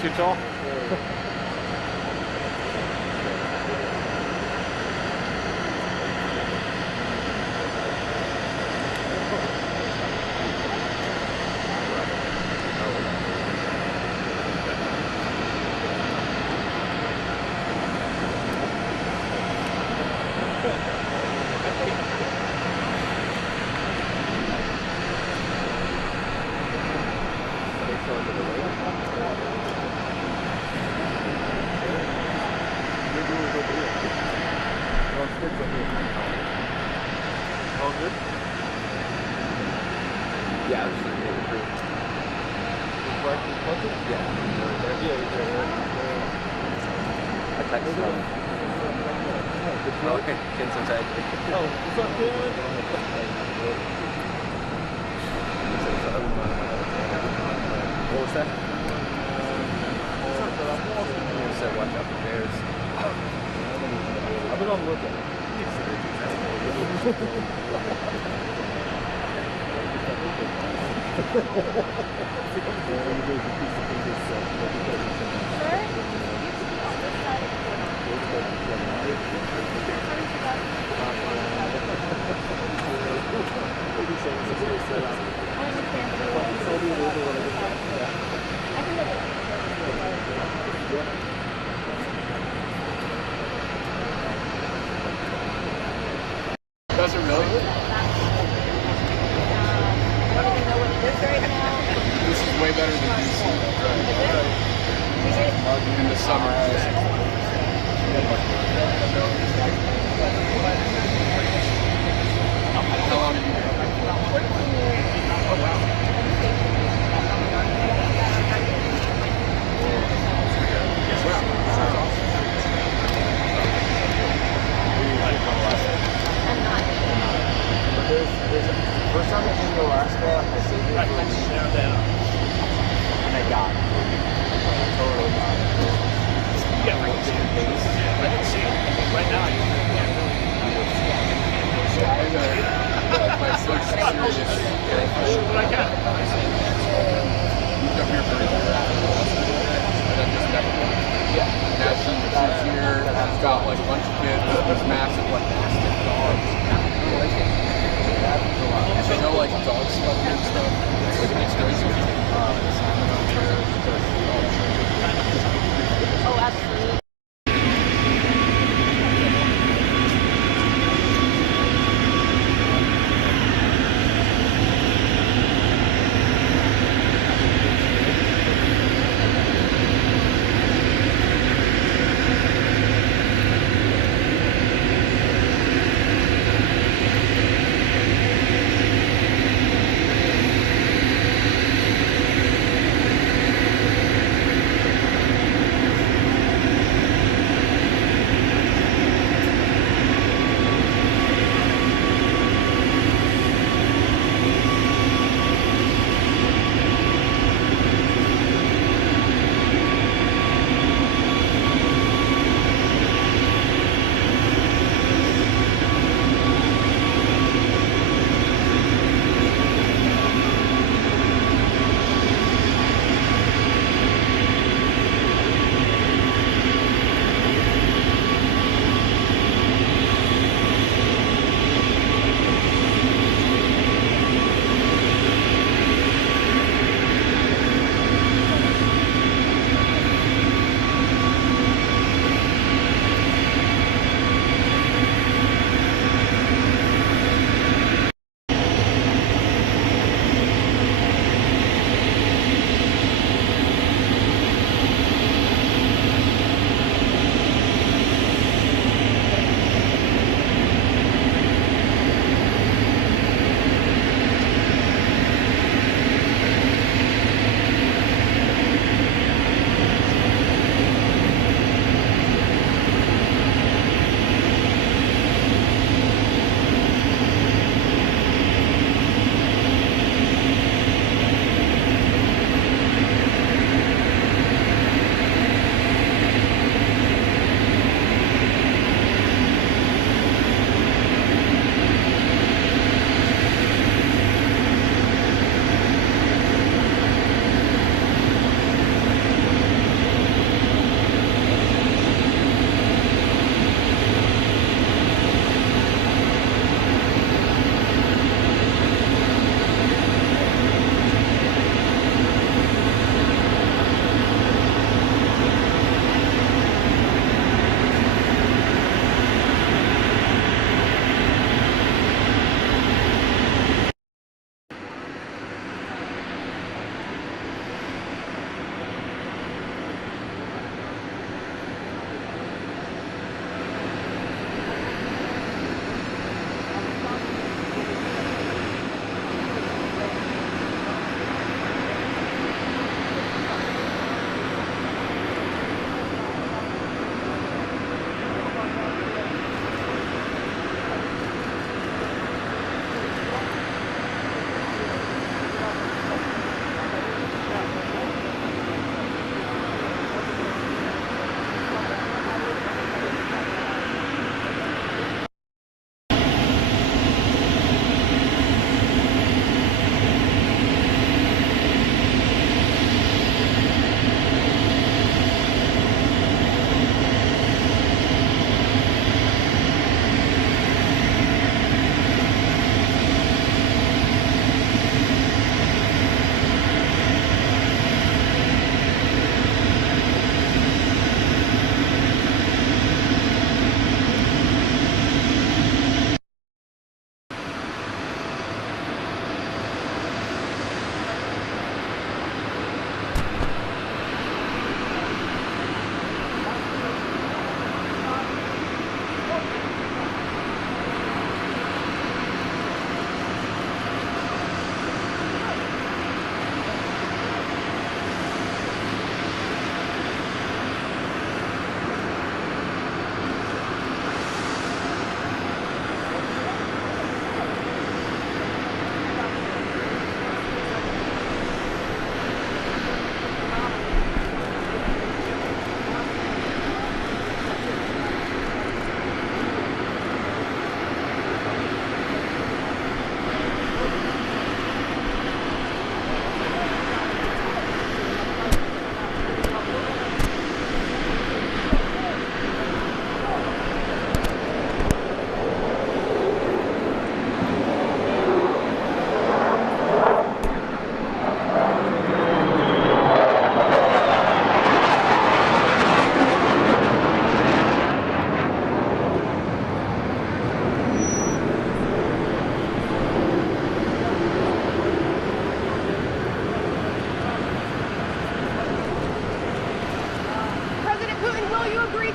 too tall? All good? Yeah, I was just looking at the Yeah. I texted them. Oh, okay. Ken's inside. Oh, what's up, kid? What was that? He said, watch out for bears. I've been on lookout. Does it really? This is way better than DC. In the summer. How long have you been? Oh, wow. First time I came to Alaska, I stayed here for a week, and I got it. I totally got it. Yeah, I can see it. I can see it. Right now, I can see it. My first serious what I got. Moved up here for a year and then just never went. Yeah. Now she's here, she's got like a bunch of kids, these massive like mastiff dogs. You know, like dog sledding and stuff. It's crazy. Oh, absolutely.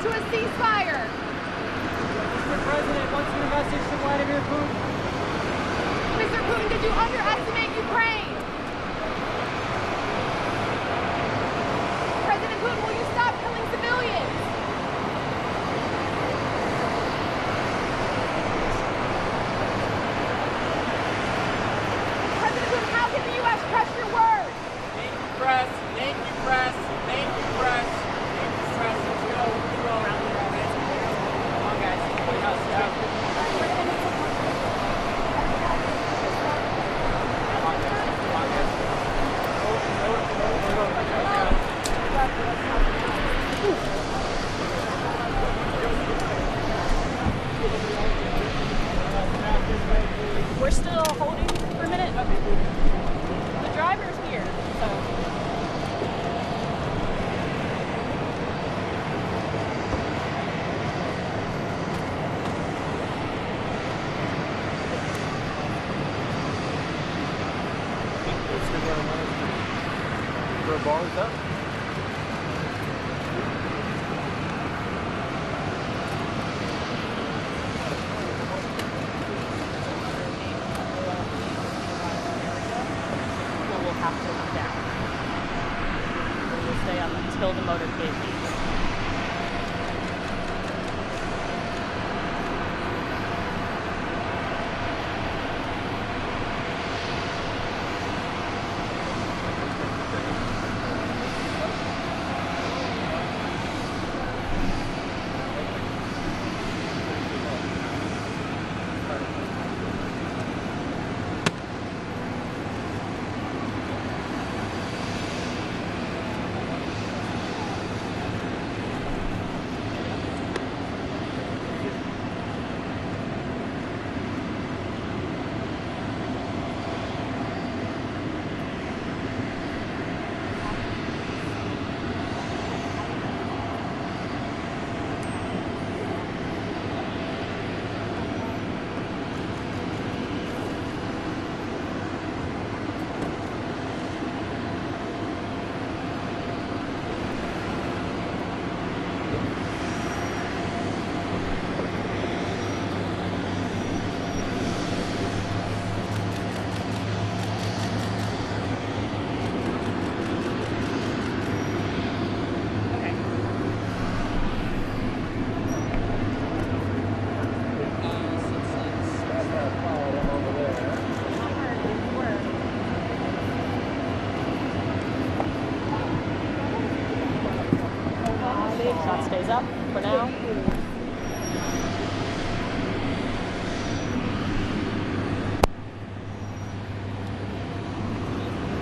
to a ceasefire. Mr. President, what's your message to Vladimir Putin? Mr. Putin, did you underestimate Ukraine? President Putin, will you stop killing civilians? President Putin, how can the U.S. trust your words? Thank you, press. Thank you, press. Thank you, press. Thank you, press. Let's go. Let's go. Come on, guys. Let's go. We're still holding for a minute. The driver's here, so. Where bar is that? We'll have to come down. We'll stay up until the motorcade leaves. Shot stays up for now.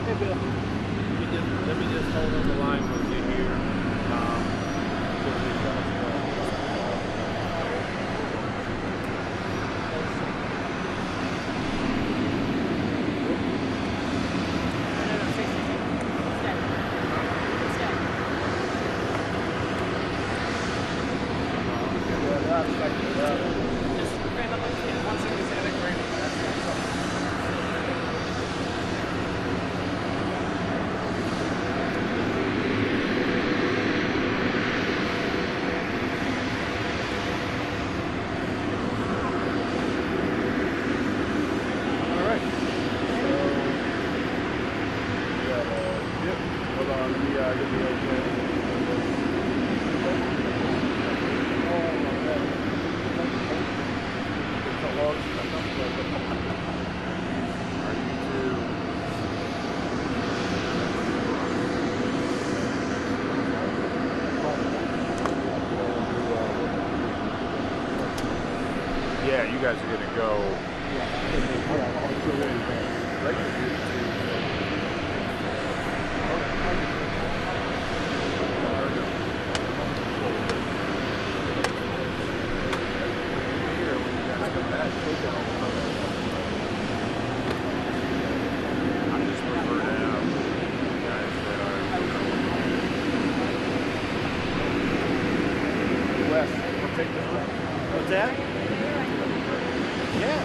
Hey, Bill. Let me just hold on the line for you here. Yeah, you guys are gonna go. I'm just referring out guys that are. Wes, we'll take this one. What's that? Yeah.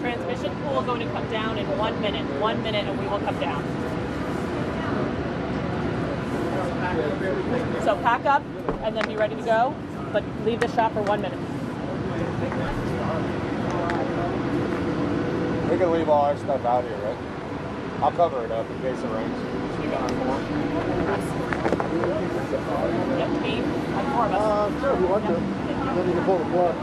Transmission pull. will go to come down in 1 minute. 1 minute and we will come down. So pack up and then be ready to go, but leave the shop for 1 minute. We can leave all our stuff out here, right? I'll cover it up in case it rains. Yep, me, like 4 of us. Sure, if you want to. Then you can pull the plug.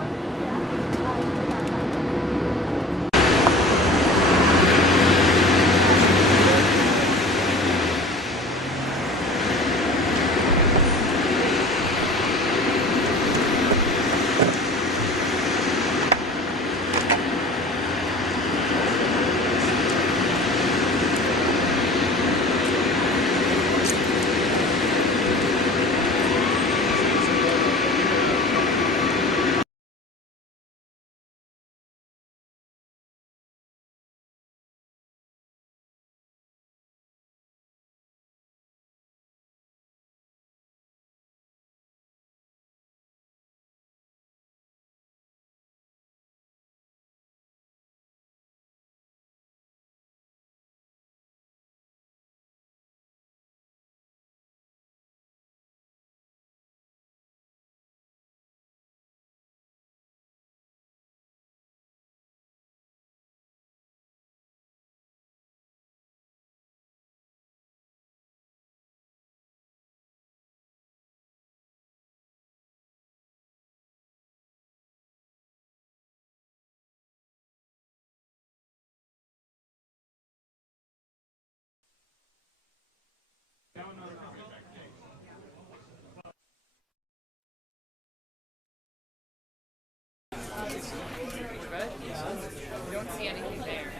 You don't see anything there.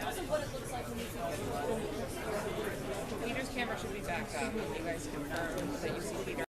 Peter's camera should be backed up. You guys confirm that you see Peter.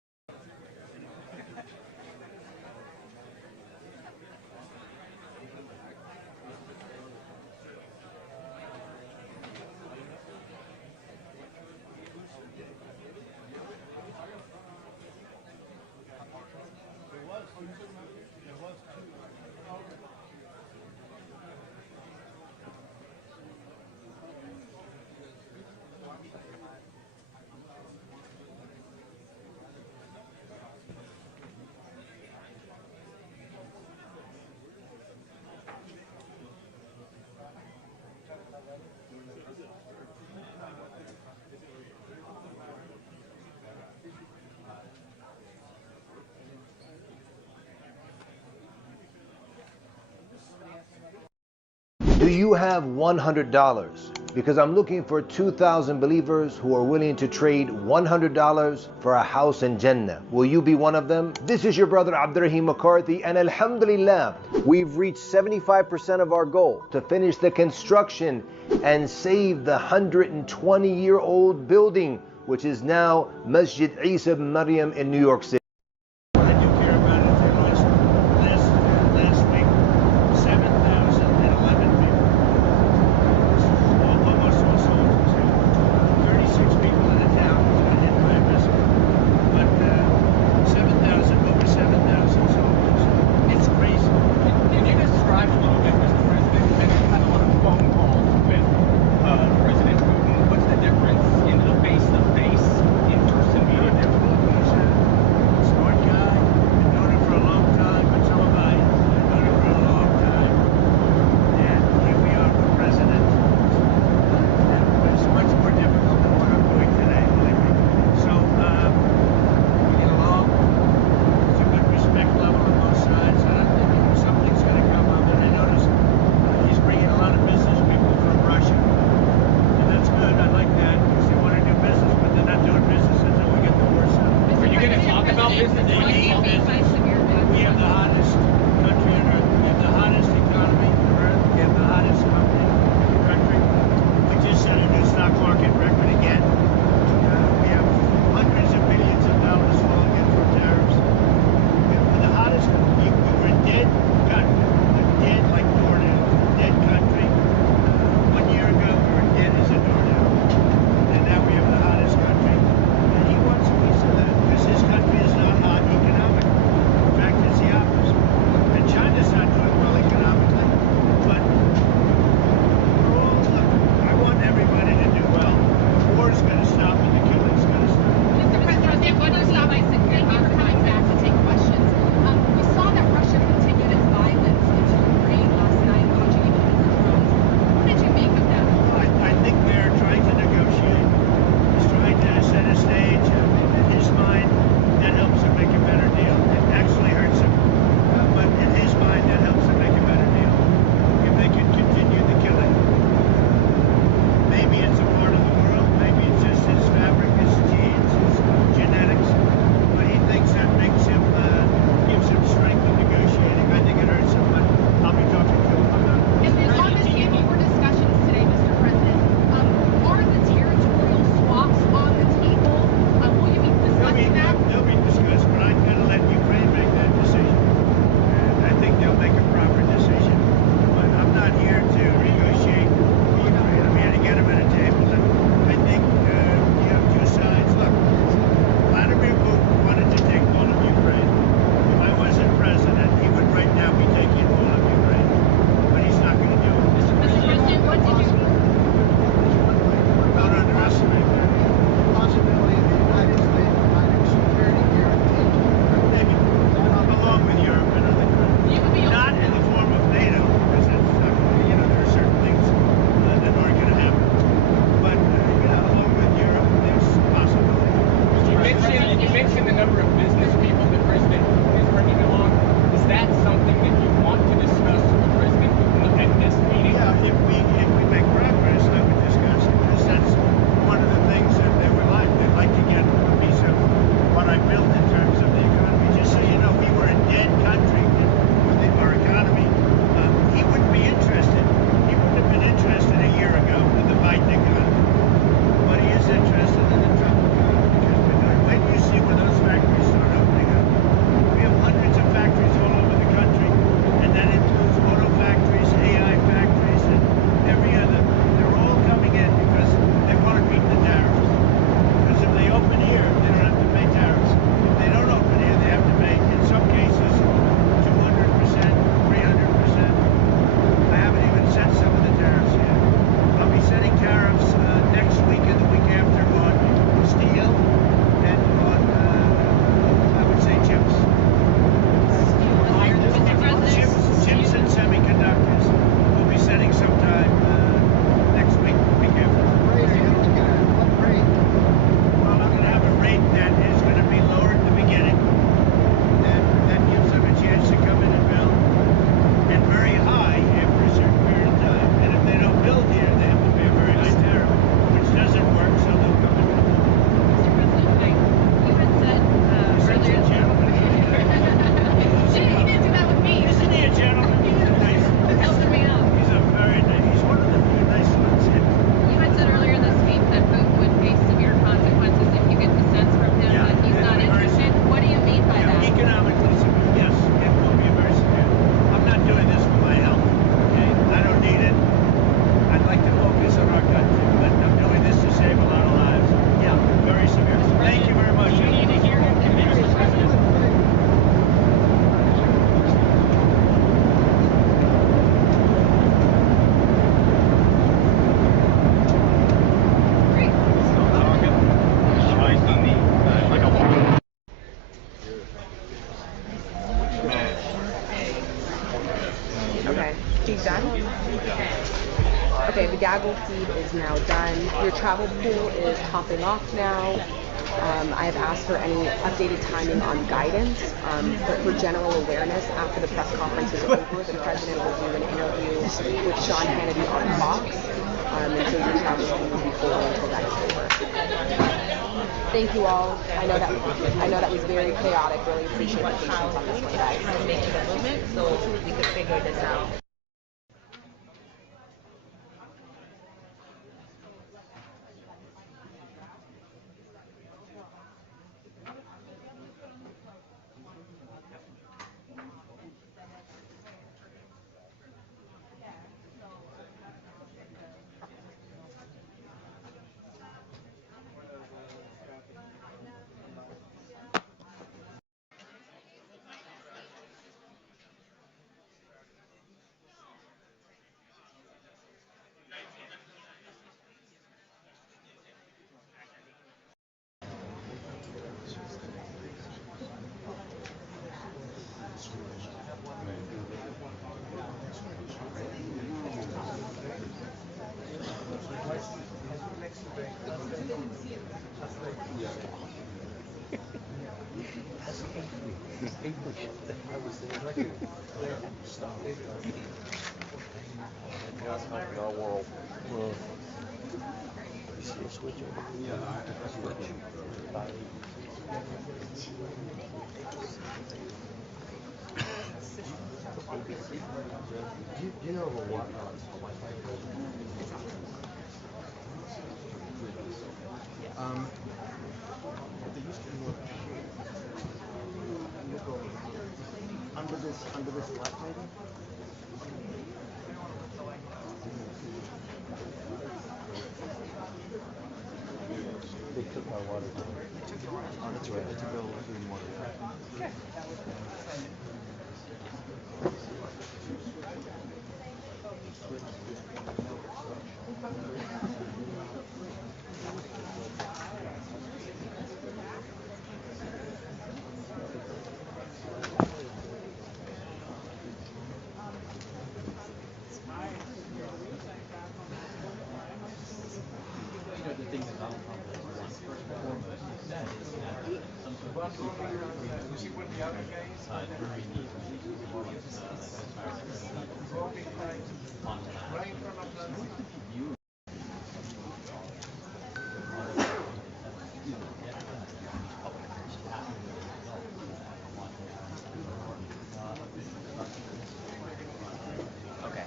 Do you have $100? Because I'm looking for 2,000 believers who are willing to trade $100 for a house in Jannah. Will you be one of them? This is your brother Abdurrahim McCarthy, and alhamdulillah, we've reached 75% of our goal to finish the construction and save the 120-year-old building, which is now Masjid Isa ibn Maryam in New York City. travel feed is now done. Your travel pool is popping off now. I have asked for any updated timing on guidance, but for general awareness, after the press conference is over, the President will do an interview with Sean Hannity on Fox, and so your travel feed will be full until that is over. Thank you all. I know that was very chaotic. Really appreciate the patience on this one, guys. Making the movement so we could figure this out. Do you know what? Under this left, maybe? They took my water. Oh, that's right. It's a bill of clean water. Okay.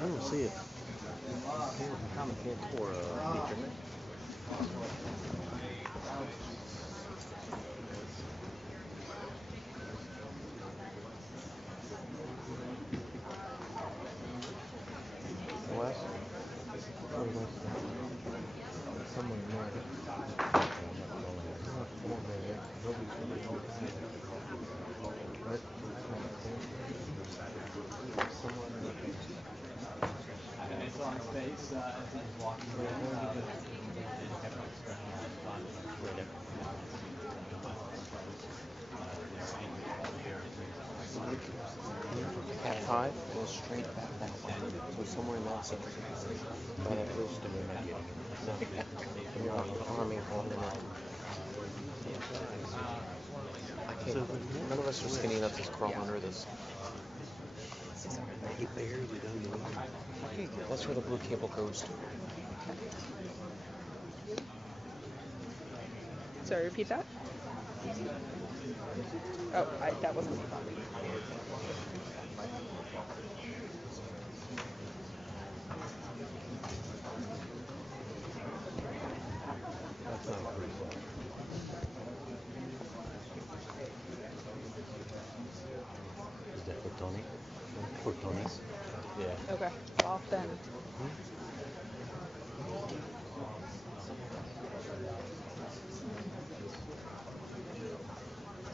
I don't see it. Comment for feature. West? Somewhere north. It's on his face as he's walking around and kept on stretching out his body. At 5, go straight back that way. So somewhere in that section. By that roost and we're not getting it. No. You're farming on the net. I can't. None of us are skinny enough to crawl under this. That's where the blue cable goes to. Sorry, repeat that? Oh, that wasn't me. That's not pretty close. Is that for Tony? For Tony's? Yeah. Okay, off then.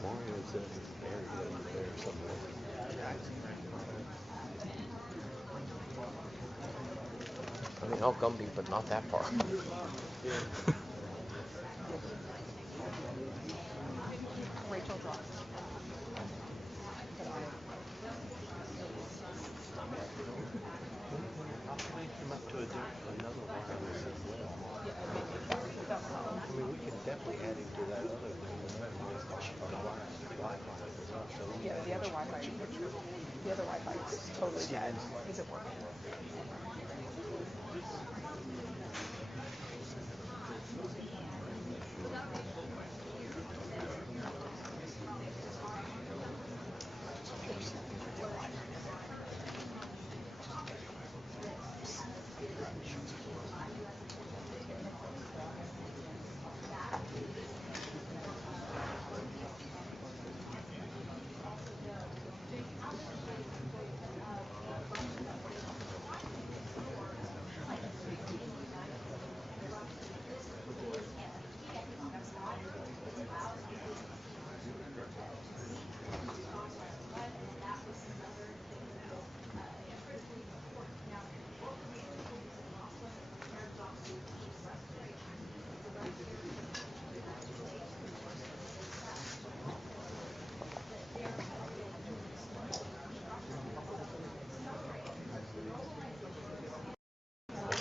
Mario's in this area over there somewhere. I mean, I'll Gumby, but not that far. Rachel Come up to another wireless as well. I mean, we can definitely add him to that other thing. Wi-Fi as well. So Yeah, the other Wi-Fi is totally dead. Isn't working.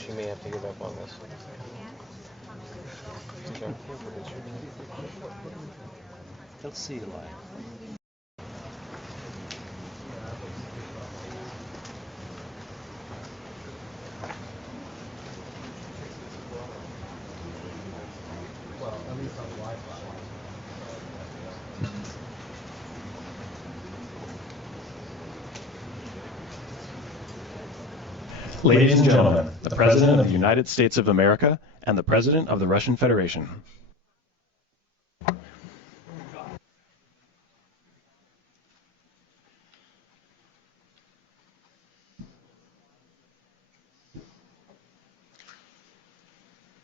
she may have to give up on this. Okay. Let's see the light. Well, at least on Wi-Fi. Ladies and gentlemen, the President of the United States of America and the President of the Russian Federation.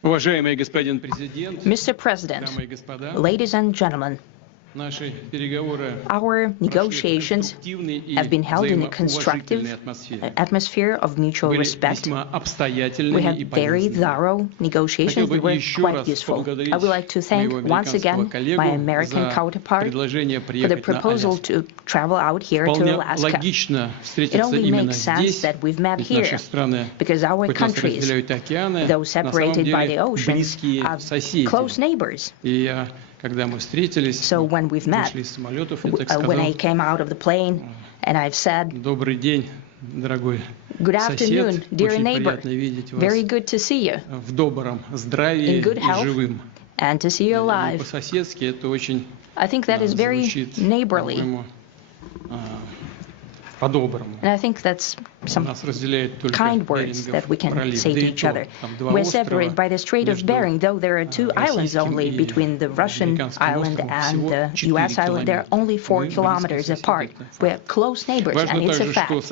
Mr. President, ladies and gentlemen, our negotiations have been held in a constructive atmosphere of mutual respect. We have very thorough negotiations that were quite useful. I would like to thank once again my American counterpart for the proposal to travel out here to Alaska. It only makes sense that we've met here because our countries, though separated by the oceans, are close neighbors. So when we've met, when I came out of the plane and I've said, "Good afternoon, dear neighbor, very good to see you, in good health, and to see you alive." I think that is very neighborly. And I think that's some kind words that we can say to each other. We're separated by the Strait of Bering, though there are 2 islands only between the Russian island and the U.S. island. They're only 4 kilometers apart. We're close neighbors, and it's a fact. It's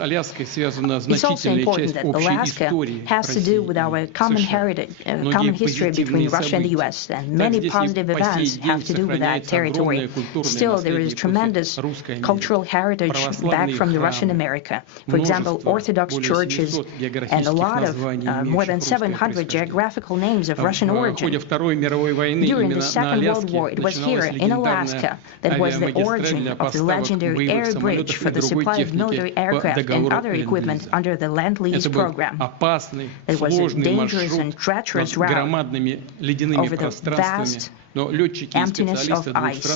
also important that Alaska has to do with our common heritage, common history between Russia and the U.S., and many positive events have to do with that territory. Still, there is tremendous cultural heritage back from the Russian America. For example, Orthodox churches and a lot of more than 700 geographical names of Russian origin. During the Second World War, it was here in Alaska that was the origin of the legendary air bridge for the supply of military aircraft and other equipment under the Lend-Lease program. It was a dangerous and treacherous route over the vast emptiness of ice.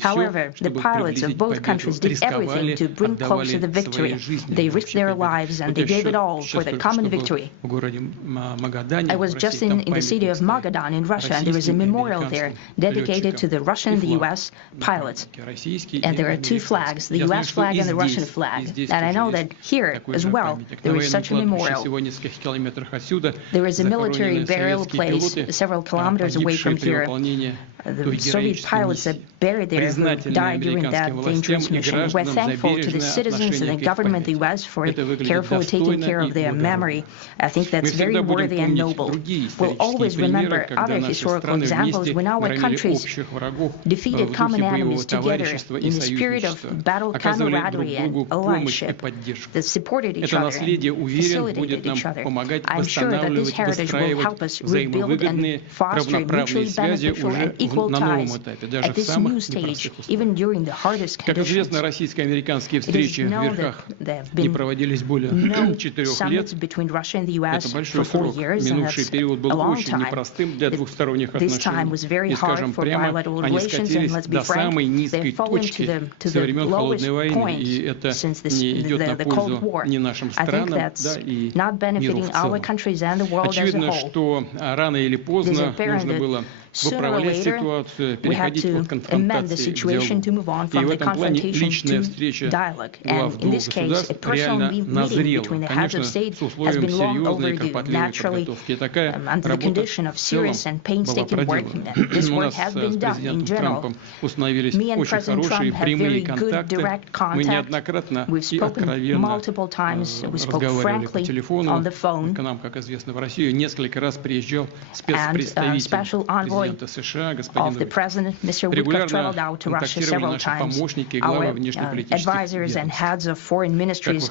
However, the pilots of both countries did everything to bring closer the victory. They risked their lives and they gave it all for the common victory. I was just in the city of Magadan in Russia, and there is a memorial there dedicated to the Russian and the U.S. pilots. And there are 2 flags, the U.S. flag and the Russian flag. And I know that here as well there is such a memorial. There is a military burial place several kilometers away from here. The Soviet pilots that buried there who died during that dangerous mission. We're thankful to the citizens and the government of the U.S. for carefully taking care of their memory. I think that's very worthy and noble. We'll always remember other historical examples when our countries defeated common enemies together in the spirit of battle camaraderie and allyship that supported each other and facilitated each other. I'm sure that this heritage will help us rebuild and foster mutually beneficial equal ties at this new stage, even during the hardest Как conditions. известно, российско-американские встречи в верхах не проводились более 4 summits лет. between Russia and the US Это большой for 4 срок. years, and Минувший that's период был a long очень time. непростым для двухсторонних This time was very отношений. И, hard скажем for прямо, bilateral они relations, and скатились let's be до самой frank, низкой they've fallen точки to со the времен lowest Холодной войны. И point это since не идет на the Cold пользу War. ни нашим I think странам, that's да, и not миру benefiting в our целом. countries and the world as a Очевидно, whole. что рано или поздно нужно было Sooner or выправлять later, ситуацию, we had переходить to от amend the конфронтации к situation to move on диалогу. И from в the этом плане confrontation личная to встреча dialogue. глав And in двух this case, a государств personal реально meeting назрела. between the heads Конечно, of state с has условием been long серьезной и overdue, кропотливой naturally, подготовки. И такая under the работа condition of в целом serious and была painstaking work. проделана. And this У work нас has с been done in президентом general. Трампом установились Me and очень President хорошие Trump have прямые very good контакты. direct Мы contact. неоднократно We've и spoken откровенно multiple times. We spoke разговаривали по frankly телефону. on the phone. К нам, как известно, в Россию несколько раз приезжал And special envoy президента США, of господин the president, Mr. Witkoff, traveled out to Russia several times. Our advisors and heads of foreign ministries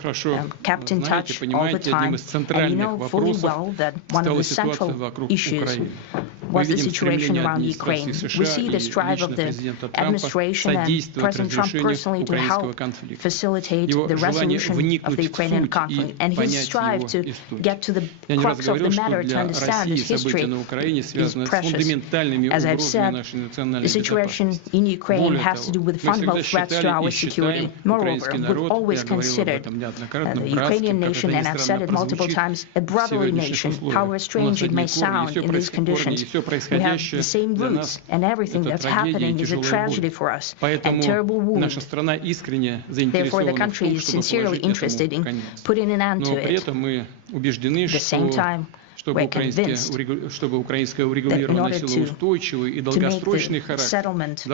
kept in touch all the time. And you know fully well that one of the central issues was the situation around Ukraine. We see the strive of the administration and President Trump personally to help facilitate the resolution of the Ukrainian conflict, and his strive to get to the crux of the matter, to understand its history, is precious. As I've said, the situation in Ukraine has to do with fundamental threats to our security. Moreover, we've always considered the Ukrainian nation, and I've said it multiple times, a brotherly nation, however strange it may sound in these conditions. We have the same roots, and everything that's happening is a tragedy for us, and terrible wound. Therefore, the country is sincerely interested in putting an end to it. At the same time, we're convinced that in order to make the settlement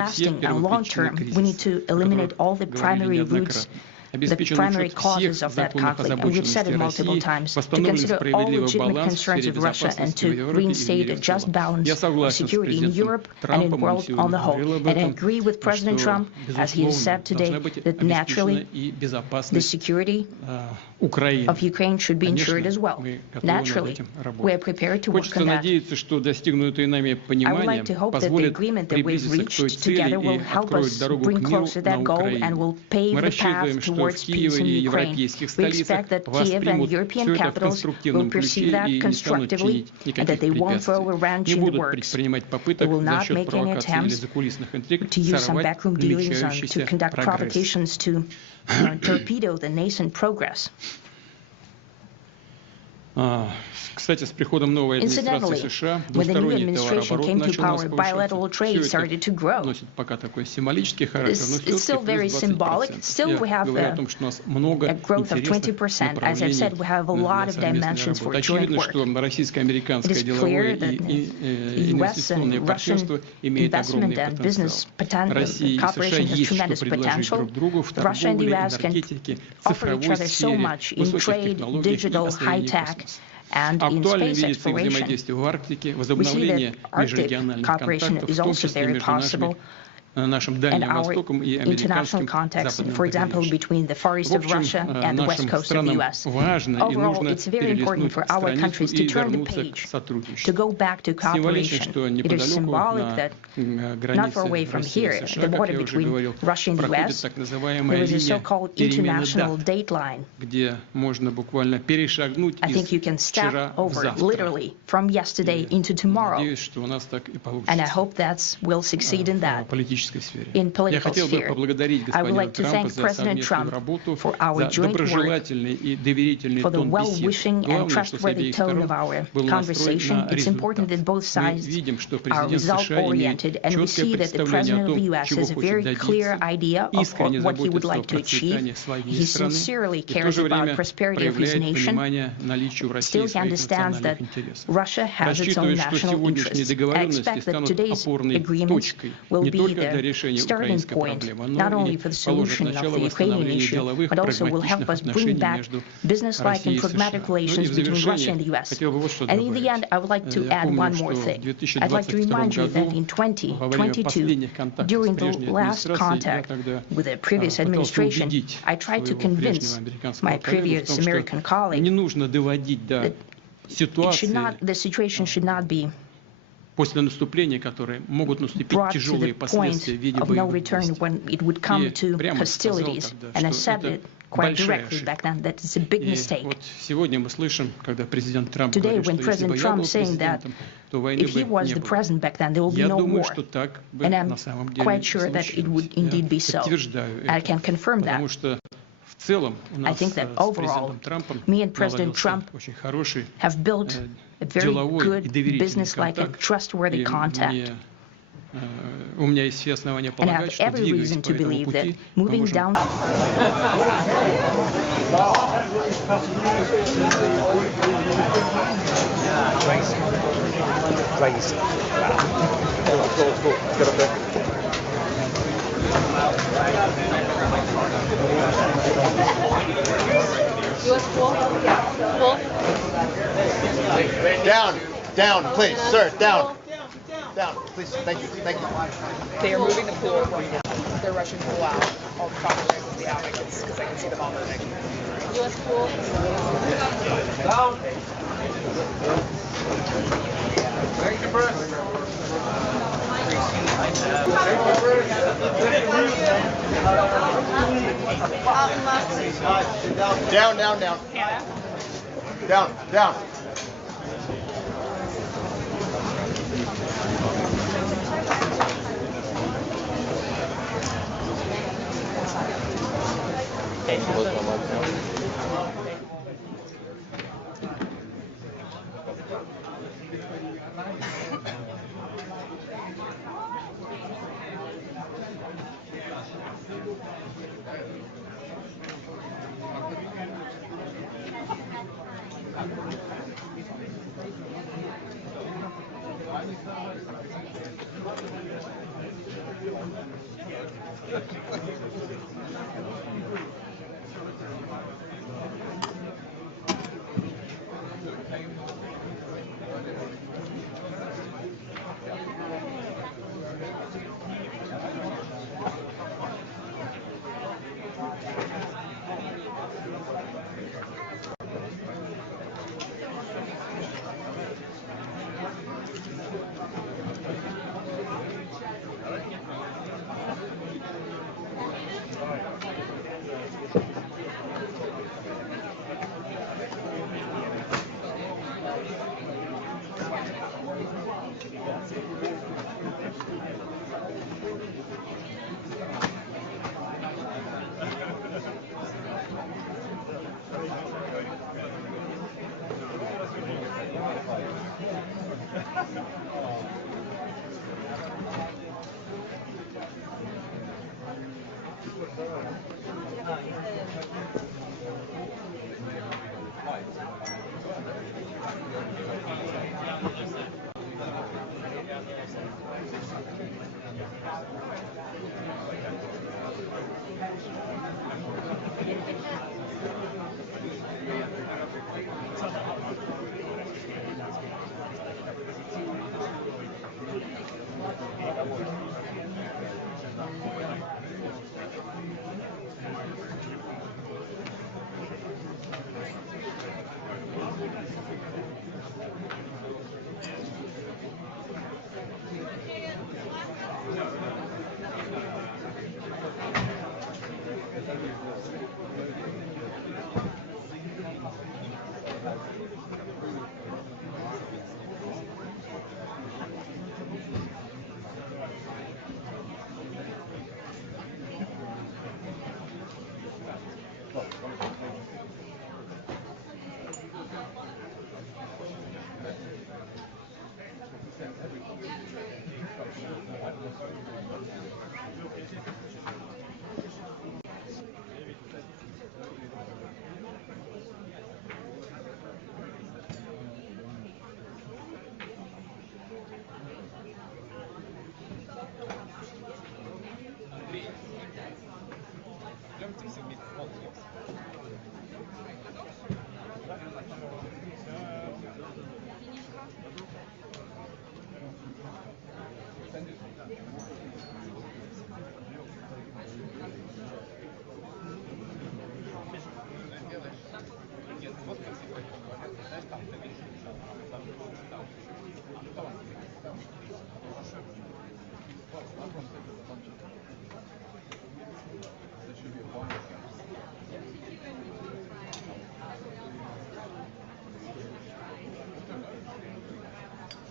lasting and long-term, we need to eliminate all the primary roots, the primary causes of that conflict, and we've said it multiple times, to consider all legitimate concerns of Russia and to reinstate a just balance of security in Europe and in the world on the whole. And I agree with President Trump, as he has said today, that naturally the security of Ukraine should be ensured as well. Naturally, we are prepared to work on that. I would like to hope that the agreement that we've reached together will help us bring closer that goal and will pave the path towards peace in Ukraine. We expect that Kiev and European capitals will perceive that constructively and that they won't throw a wrench in the works. They will not make any attempts to use some backroom dealings to conduct provocations to torpedo the nascent progress. Incidentally, when the new administration came to power, bilateral trade started to grow. It's still very symbolic. Still, we have a growth of 20%. As I've said, we have a lot of dimensions for joint work. It is clear that the U.S. and Russian investment and business cooperation has tremendous potential. Russia and the U.S. can offer each other so much in trade, digital, high-tech, and in space exploration. We see that Arctic cooperation is also very possible. And our international context, for example, between the Far East of Russia and the West Coast of the U.S. Overall, it's very important for our countries to turn the page, to go back to cooperation. It is symbolic that not far away from here, the border between Russia and the U.S., there is a so-called international date line. I think you can step over, literally, from yesterday into tomorrow. And I hope that we'll succeed in that. In political sphere. I would like to thank President Trump for our joint work, for the well-wishing and trustworthy tone of our conversation. It's important that both sides are result-oriented, and we see that the President of the U.S. has a very clear idea of what he would like to achieve. He sincerely cares about the prosperity of his nation. Still, he understands that Russia has its own national interests. I expect that today's agreements will be the starting point, not only for the solution of the Ukrainian issue, but also will help us bring back business-like and pragmatic relations between Russia and the U.S. And in the end, I would like to add one more thing. I'd like to remind you that in 2022, during the last contact with the previous administration, I tried to convince my previous American colleague that the situation should not be после наступления, которые могут наступить brought to тяжелые the последствия в point виде of no боевых return действий. when it would come И to прямо сказал hostilities. тогда, And I что said это it quite большая directly ошибка. back then that it's a big И mistake. вот сегодня мы слышим, когда президент Трамп Today, говорит, when что если бы President я был Trump saying that президентом, то войны if he бы was не the было. president back then, there will be Я no думаю, war. что так бы And на I'm самом деле quite sure that it would indeed be so. подтверждаю I это, can confirm that. потому что в целом у I нас think that с overall, президентом Трампом me and President наладился Trump очень хороший have built a very деловой и good доверительный business-like and контакт. trustworthy И contact. у меня есть все основания And I have полагать, что every двигаясь reason по to этому believe that пути, мы moving можем down Down, please, sir, down. Down, please, thank you, thank you. They are moving the pool. They're rushing pool out. All the properties will be out because I can see them all moving. U.S. pool. Down. Thank you, Bruce. Down, down, down. Down, down. Can you close my mic now?